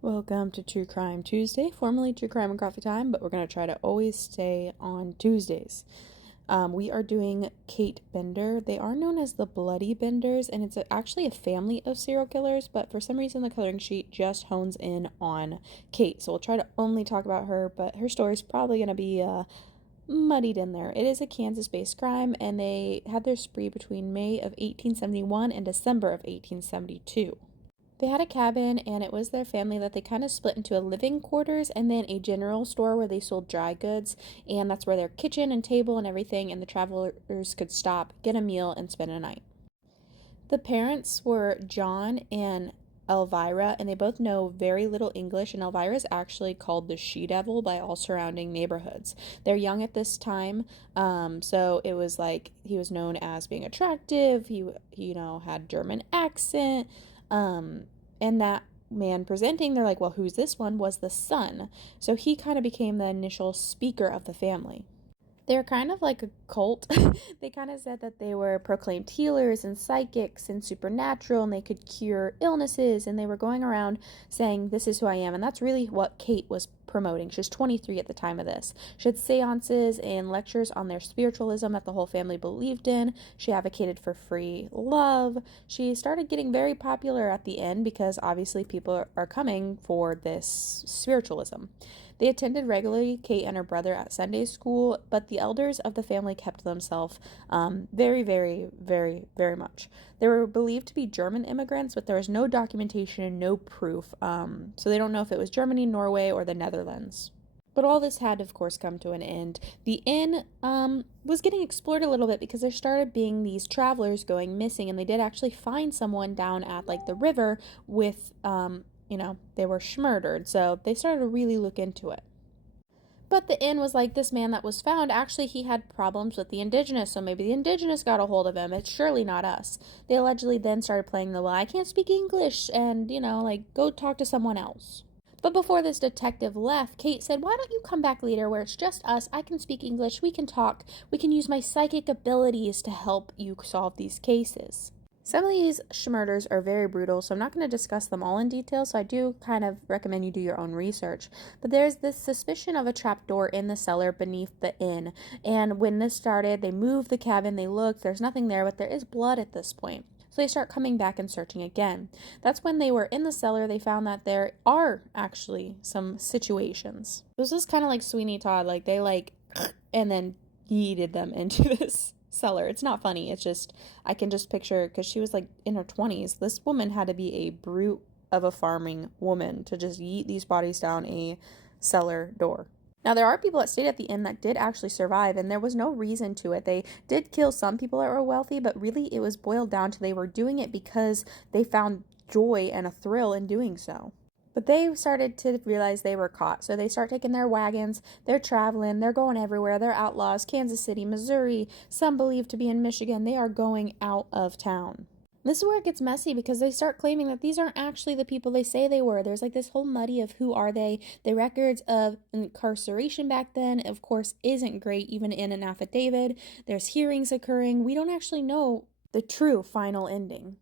Welcome to True Crime Tuesday, formerly True Crime and Coffee Time, but we're going to try to always stay on Tuesdays. We are doing Kate Bender. They are known as the Bloody Benders, and it's actually a family of serial killers, but for some reason the coloring sheet just hones in on Kate. So we'll try to only talk about her, but her story is probably going to be muddied in there. It is a Kansas-based crime, and they had their spree between May of 1871 and December of 1872. They had a cabin, and it was their family that they kind of split into a living quarters and then a general store where they sold dry goods, and that's where their kitchen and table and everything, and the travelers could stop, get a meal, and spend a night. The parents were John and Elvira, and they both know very little English, and Elvira is actually called the She-Devil by all surrounding neighborhoods. They're young at this time, so it was like he was known as being attractive. He had German accent, and that man presenting, they're like, well, who's this one? Was the son. So he kind of became the initial speaker of the family. They're kind of like a cult. They kind of said that they were proclaimed healers and psychics and supernatural, and they could cure illnesses, and they were going around saying, this is who I am. And that's really what Kate was promoting. She was 23 at the time of this. She had seances and lectures on their spiritualism that the whole family believed in. She advocated for free love. She started getting very popular at the end because obviously people are coming for this spiritualism. They attended regularly, Kate and her brother, at Sunday school, but the elders of the family kept to themselves very, very, very, very much. They were believed to be German immigrants, but there was no documentation and no proof, so they don't know if it was Germany, Norway, or the Netherlands. But all this had, of course, come to an end. The inn was getting explored a little bit because there started being these travelers going missing, and they did actually find someone down at like the river with they were schmurdered, so they started to really look into it. But the inn was like, this man that was found, actually, he had problems with the indigenous, so maybe the indigenous got a hold of him. It's surely not us. They allegedly then started playing the, well, I can't speak English, and, go talk to someone else. But before this detective left, Kate said, why don't you come back later where it's just us? I can speak English, we can talk, we can use my psychic abilities to help you solve these cases. Some of these murders are very brutal, so I'm not going to discuss them all in detail, so I do kind of recommend you do your own research. But there's this suspicion of a trapdoor in the cellar beneath the inn, and when this started, they moved the cabin, they looked, there's nothing there, but there is blood at this point. So they start coming back and searching again. That's when they were in the cellar, they found that there are actually some situations. This is kind of like Sweeney Todd, like they and then yeeted them into this cellar. It's not funny. It's just, I can just picture, because she was like in her 20s, this woman had to be a brute of a farming woman to just yeet these bodies down a cellar door. Now, there are people that stayed at the inn that did actually survive, and there was no reason to it. They did kill some people that were wealthy, but really it was boiled down to they were doing it because they found joy and a thrill in doing so. But they started to realize they were caught. So they start taking their wagons, they're traveling, they're going everywhere. They're outlaws, Kansas City, Missouri, some believed to be in Michigan. They are going out of town. This is where it gets messy because they start claiming that these aren't actually the people they say they were. There's like this whole muddy of who are they. The records of incarceration back then, of course, isn't great, even in an affidavit. There's hearings occurring. We don't actually know the true final ending.